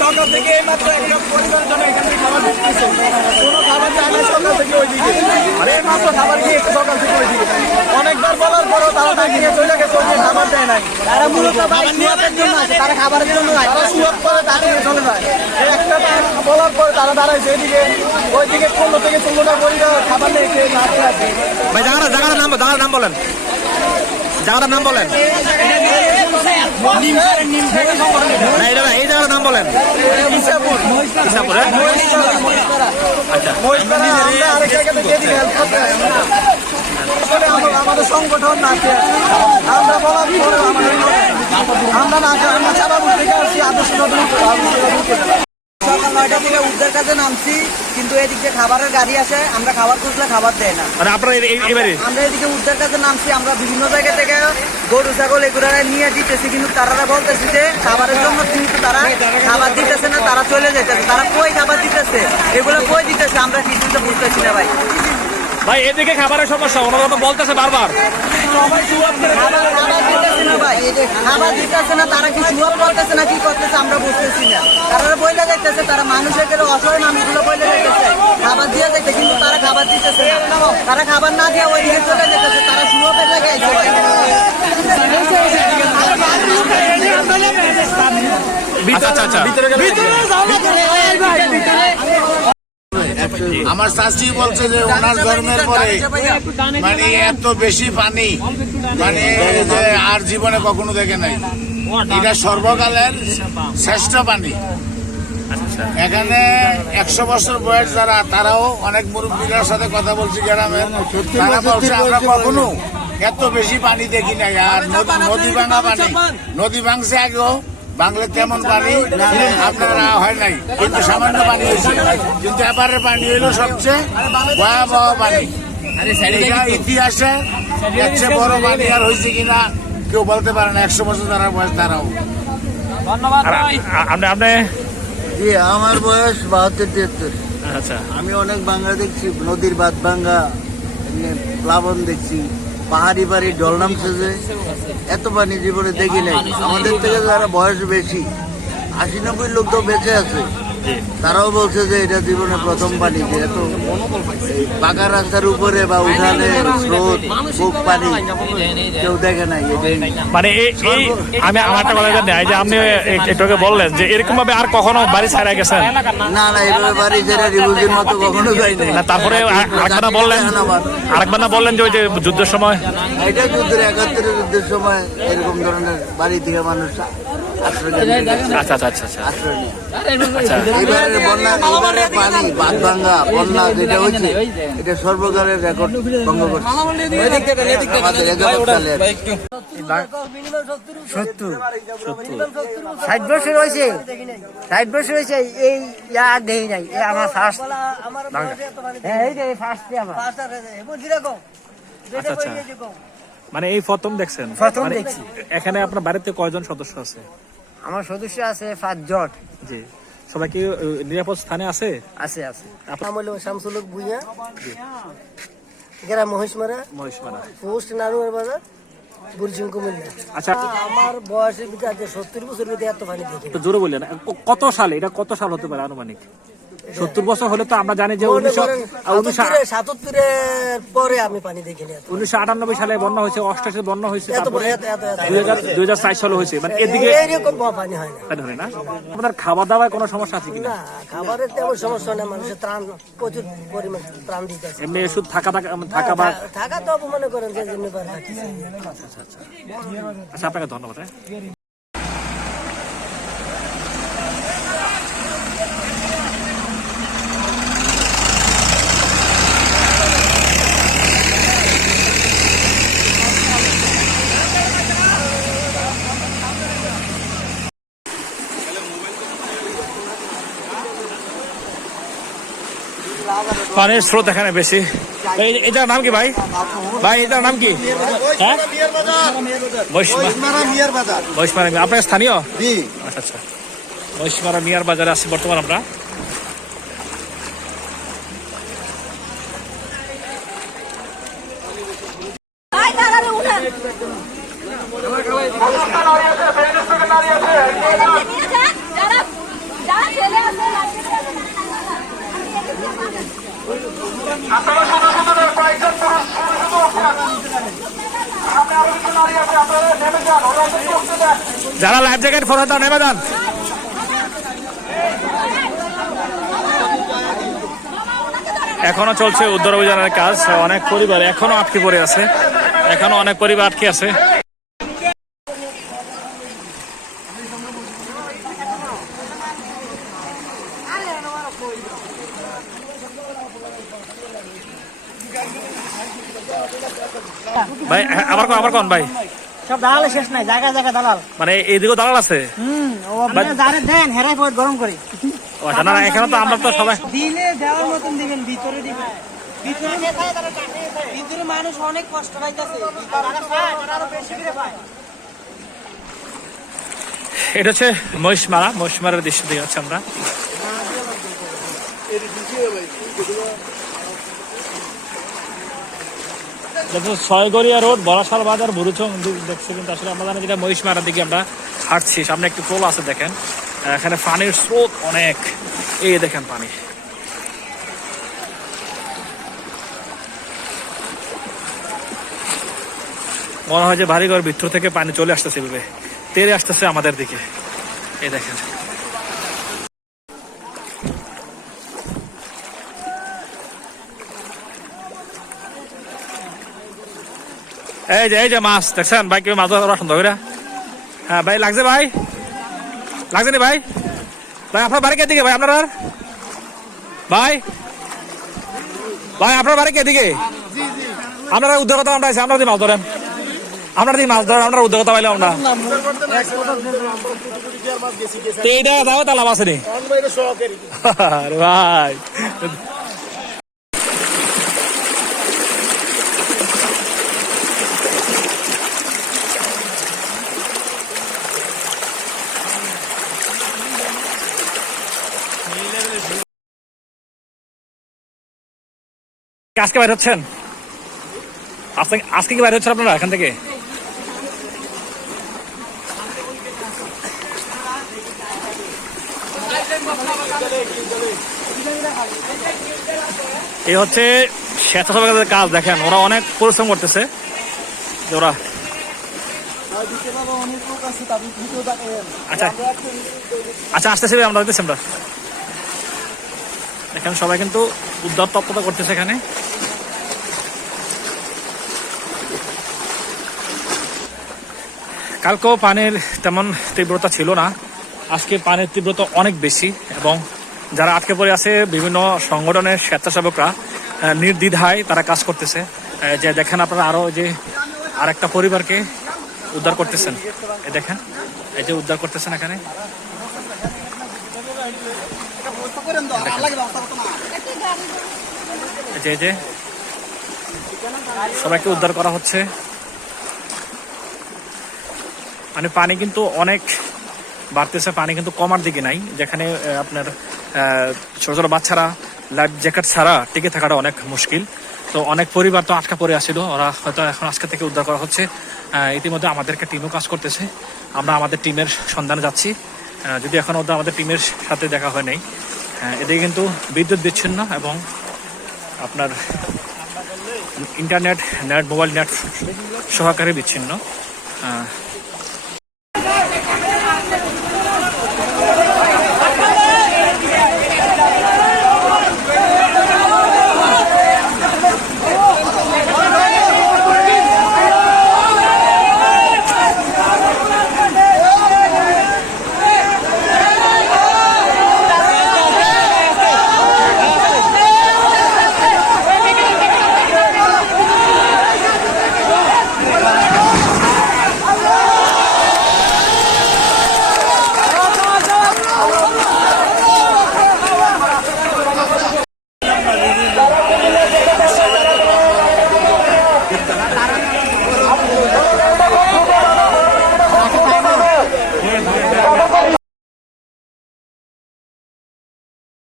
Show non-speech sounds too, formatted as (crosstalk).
সকাল থেকে এই মাত্র একটা পরিবারের জন্য এখান থেকে খাবার ঢুকতেছে কোনো খাবার যায় না সকাল থেকে ওইদিকে আর এই মাত্র খাবার খেয়েছে সকাল থেকে ওইদিকে অনেকবার বলার পরও তারা নিয়ে চলে গেছে ওই খাবার দেয় নাই। তারা মূলত ভাই জন্য আছে তারা খাবারের জন্য তারা সুয়াত করে তাকে চলে যায়। একটা টাইম বলার পরে তারা দাঁড়াইছে এদিকে। ওইদিকে পনেরো থেকে ষোলোটা পরিবার খাবার নিয়ে খেয়ে আছে ভাই জায়গাটা জায়গাটার নাম জায়গাটার নাম বলেন। জায়গাটার নাম বলেন। এই জায়গাটার নাম বলেন। হ্যাঁ? আচ্ছা। আমাদের সংগঠন না আমরা আদর্শ সকাল নয়টা থেকে উদ্ধার কাজে নামছি কিন্তু এদিক দিয়ে খাবারের গাড়ি আসে আমরা খাবার খুঁজলে খাবার দেয় না। মানে আপনারা এবারে? আমরা এদিকে উদ্ধার কাজে নামছি আমরা বিভিন্ন জায়গা থেকে গরু ছাগল এগুলো নিয়ে দিতেছি কিন্তু তারা বলতেছি যে খাবারের জন্য কিন্তু তারা খাবার দিতেছে না তারা চলে যেতেছে তারা কই খাবার দিতেছে? এগুলো কই দিতেছে? আমরা কিছু তো বুঝতেছি না ভাই। ভাই এদিকে খাবারের সমস্যা ওনারা তো বলতেছে বারবার। খাবার খাবার দিতেছে না ভাই। খাবার দিতেছে না তারা কি সুয়াব করতেছে না কি করতেছে আমরা বুঝতেছি না। তারা বইলে যাইতেছে তারা মানুষের কেন অসহায় মানুষগুলো বইলে যাইতেছে। খাবার দিয়ে যাইতে কিন্তু তারা খাবার দিতেছে না। তারা খাবার না দিয়ে ওই দিকে চলে যেতেছে তারা সুয়াবের লাগে। আচ্ছা আচ্ছা আচ্ছা। আমার শাস্তি বলছে যে ওনার ধর্মের পরে মানে এত বেশি পানি মানে আর জীবনে কখনো দেখে নাই। এটা সর্বকালের শ্রেষ্ঠ পানি। এখানে একশো বছর বয়স যারা তারাও অনেক মুরব্বীদের সাথে কথা বলছি গ্রামের। তারা বলছে আমরা কখনো এত বেশি পানি দেখি নাই আর নদী নদী ভাঙা পানি। নদী ভাঙছে আগেও বাংলা তেমন পানি আপনারা হয় নাই। কিন্তু সামান্য পানি হয়েছে। কিন্তু এবারের পানি হইল সবচেয়ে ভয়াবহ পানি। ইতিহাসে চেয়ে বড় পানি আর হয়েছে কিনা কেউ বলতে পারে না। একশো বছর তারা বয়স তারাও। আর আপনি আপনি? জি আমার বয়স বাহাত্তর তিয়াত্তর। আচ্ছা। আমি অনেক বাংলা দেখছি নদীর বাদ ভাঙ্গা প্লাবন দেখছি। পাহাড়ি বাড়ি ডল নামছে যে, এত পানি জীবনে দেখি নাই। আমাদের থেকে যারা বয়স বেশি, আশি নব্বই লোক তো বেঁচে আছে। তারাও বলছে যে এটা জীবনে প্রথম পানি যে এত পাকা রাস্তার উপরে বা উঠানে স্রোত বুক পানি কেউ দেখে নাই মানে আমি আমার একটা কথা জানি যে আপনি আগে বললেন যে এরকম ভাবে আর কখনো বাড়ি ছাড়া গেছেন? না না এভাবে বাড়ি ছেড়ে রিভুজির মতো কখনো যাই না তারপরে আরেকবার বললেন আরেকবার না বললেন যে ওই যে যুদ্ধের সময়? এটা যুদ্ধের একাত্তরের যুদ্ধের সময় এরকম ধরনের বাড়ি থেকে মানুষ আচ্ছা আচ্ছা আচ্ছা আচ্ছা। আশ্রয় নিয়ে। আচ্ছা। এবারের বন্যা এবারে পানি বাদ ভাঙ্গা বন্যা যেটা হয়েছে এটা সর্বকালের রেকর্ড ভঙ্গ করছে। আমাদের এগারো সালের ষাট বছর হয়েছে। ষাট বছর হয়েছে এই আর দেই নাই আমার ফার্স্ট হ্যাঁ এই যে ফার্স্ট আমার। আচ্ছা আচ্ছা। মানে এই প্রথম দেখছেন? প্রথম মানে দেখছি। এখানে আপনার বাড়িতে কয়জন সদস্য আছে? আমার সদস্য আছে পাঁচজন জি। সবাই কি নিরাপদ স্থানে আছে? আছে আছে। আপনার হলো শামসুলক বুইয়া গ্রাম মহেশমারা। মহেশমারা। পোস্ট নারুয়ার বাজার আচ্ছা। আমার বয়সের ভিতরে সত্তর বছর ভিতরে এত পানি দেখি জোরে বললেন। কত সালে? এটা কত সাল হতে পারে আনুমানিক? সত্তর বছর হলে তো আমরা জানি যে উনিশশো সাতাত্তরের পরে আমি পানি দেখিনি উনিশশো আটানব্বই সালে বন্যা হয়েছে অষ্টাশি বন্যা হয়েছে দুই হাজার চার সালে হয়েছে। মানে এদিকে এইরকম পানি হয় না। আপনার খাওয়া দাওয়ায় কোনো সমস্যা আছে কিনা? না খাবারের তেমন সমস্যা নেই মানুষের ত্রাণ প্রচুর পরিমাণ ত্রাণ দিতে এমনি থাকা থাকা থাকা বা থাকা তো মনে করেন যে আচ্ছা আপনাকে ধন্যবাদ পানির স্রোত এখানে বেশি। এই এটার নাম কি ভাই? ভাই এটার নাম কি? হ্যাঁ? বৈশমারা আপনার স্থানীয়? আচ্ছা আচ্ছা। বৈশমারা মিয়ার বাজারে আছি বর্তমান আমরা। যারা যারা লাইফ জ্যাকেট ফোরে তা নেমে যান। এখনও চলছে উদ্ধার অভিযানের কাজ, অনেক পরিবার এখনও আটকে পড়ে আছে। এখনও অনেক পরিবার আটকে আছে। ভাই আবার কোন আবার কোন ভাই। সব দালালে শেষ নাই জায়গা জায়গা দালাল। মানে এইদিকেও দালাল আছে? হুম ও আপনারা জানে দেন হেরাই পয়েন্ট গরম করে। ও না না এখানে তো আমরা তো সবাই দিলে দেওয়ার মতন দিবেন ভিতরে দিবেন। ভিতরে ভিতরে মানুষ অনেক কষ্ট পাইতেছে। আরও বেশি করে পায় এটা হচ্ছে মহিষমারা মহিষমারার দৃশ্য দিয়ে যাচ্ছে আমরা। দেখো ছয়গড়িয়া রোড বরাসাল বাজার বুরুচং দেখছি কিন্তু আসলে আমরা জানি যেটা মহিষমারার দিকে আমরা হাঁটছি। সামনে একটু পোল আছে, দেখেন। এখানে পানির স্রোত অনেক। এই দেখেন পানি। মনে হয় যে বাড়িঘর ভিতর থেকে পানি চলে আসতেছে এভাবে। তেরে আসতেছে আমাদের দিকে। এই দেখেন। এই যে এই যে মাছ দেখছেন? ভাই কেউ মাছ ধরা সুন্দর করে হ্যাঁ ভাই লাগছে ভাই? লাগছে নি ভাই? ভাই আপনার বাড়ি কে দিকে ভাই আপনার ভাই? ভাই আপনার বাড়ি কে দিকে আপনারা উদ্যোগ কথা আমরা আছি, আপনারা মাছ ধরেন আপনারা দিয়ে মাছ ধরেন আপনারা উদ্যোগ কথা পাইলাম আমরা এইটা যাও তালাম আছে নি? আরে (laughs) ভাই। আজকে বাইরে হচ্ছেন? আজকে আজকে কি বাইরে হচ্ছেন আপনারা এখান থেকে? এই হচ্ছে স্বেচ্ছাসেবকের কাজ, দেখেন, ওরা অনেক পরিশ্রম করতেছে। ওরা আচ্ছা। আচ্ছা আসতেছি আমরা দেখতেছি আমরা। এখানে সবাই কিন্তু উদ্ধার তৎপরতা করতেছে এখানে। কালকেও পানির তেমন তীব্রতা ছিল না। আজকে পানির তীব্রতা অনেক বেশি এবং যারা আটকে পড়ে আছে, বিভিন্ন সংগঠনের স্বেচ্ছাসেবকরা নির্দ্বিধায় তারা কাজ করতেছে। যে দেখেন আপনারা আরও যে আর একটা পরিবারকে উদ্ধার করতেছেন। এ দেখেন, এই যে উদ্ধার করতেছেন এখানে। যে। সবাইকে উদ্ধার করা হচ্ছে। মানে পানি কিন্তু অনেক বাড়তেছে, পানি কিন্তু কমার দিকে নাই। যেখানে আপনার ছোট ছোট বাচ্চারা লাইফ জ্যাকেট ছাড়া টিকে থাকাটা অনেক মুশকিল। তো অনেক পরিবার তো আটকা পড়ে আসছিল ওরা হয়তো এখন আজকে থেকে উদ্ধার করা হচ্ছে। ইতিমধ্যে আমাদেরকে টিমও কাজ করতেছে। আমরা আমাদের টিমের সন্ধানে যাচ্ছি। যদি এখন ওদের আমাদের টিমের সাথে দেখা হয় নাই এদিকে কিন্তু বিদ্যুৎ বিচ্ছিন্ন এবং আপনার ইন্টারনেট নেট মোবাইল নেট সহকারে বিচ্ছিন্ন।